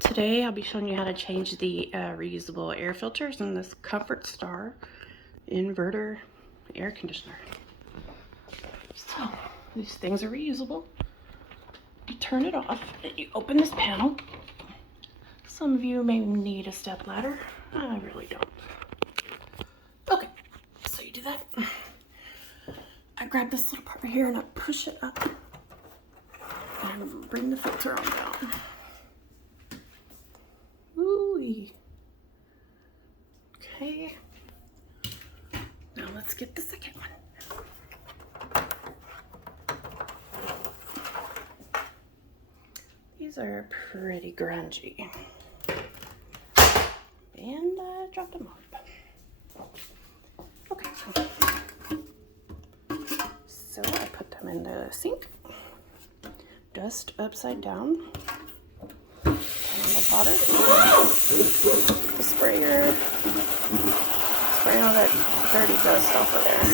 Today I'll be showing you how to change the reusable air filters in this ComfortStar inverter air conditioner. So these things are reusable. You turn it off and you open this panel. Some of you may need a step ladder. I really don't. Okay, so you do that. I grab this little part right here and I push it up and bring the filter on down. Ooh-wee. Okay. Now let's get the second one. These are pretty grungy. And I dropped them off. Okay. So I put them in the sink. Dust upside down. Turn on the water. The sprayer. Spray all that dirty dust off of there.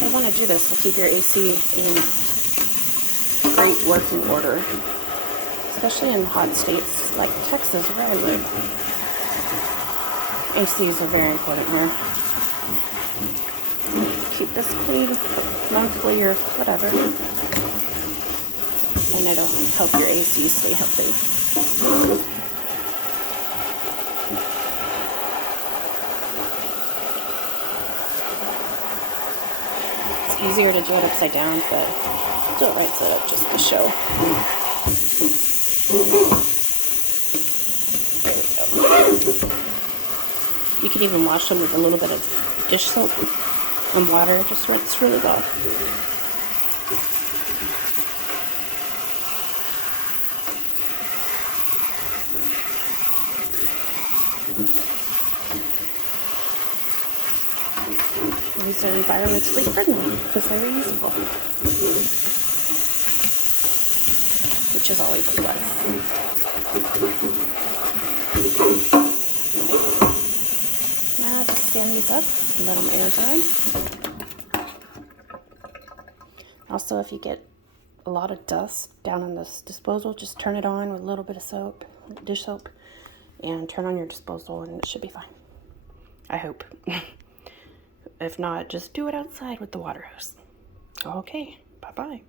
You want to do this to keep your AC in great working order, especially in hot states like Texas, where I live. ACs are very important here. Keep this clean monthly or whatever, and it'll help your AC stay healthy. Easier to do it upside down, but do it right side up just to show. There we go. You can even wash them with a little bit of dish soap and water. Just rinse really well. These are environmentally friendly because they're reusable, which is always a plus. Now just stand these up and let them air dry. Also, if you get a lot of dust down in this disposal, just turn it on with a little bit of soap, dish soap, and turn on your disposal and it should be fine. I hope. If not, just do it outside with the water hose. Okay, bye-bye.